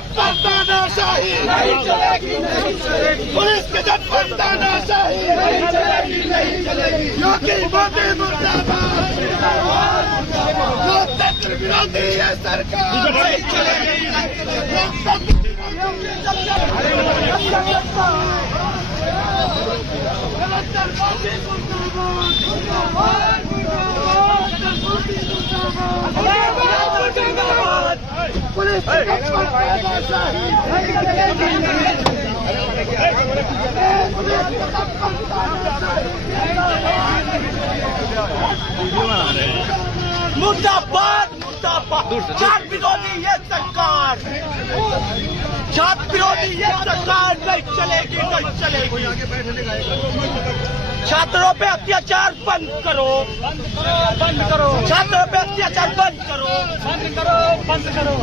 झटपट तानाशाही नहीं चलेगी, नहीं चलेगी। पुलिस के झटपट तानाशाही नहीं चलेगी, नहीं चलेगी। योगी मोदी मुर्दाबाद, लोकतंत्र विरोधी है सरकार नहीं चलेगी, नहीं चलेगी। लोकतंत्र पुलिस मुर्दाबाद, मुर्दाबाद। छात्र विरोधी ये सरकार, छात्र विरोधी ये सरकार नहीं चलेगी, नहीं चलेगी। छात्रों पे अत्याचार बंद करो, बंद करो। छात्रों पे अत्याचार बंद करो, बंद करो, बंद करो।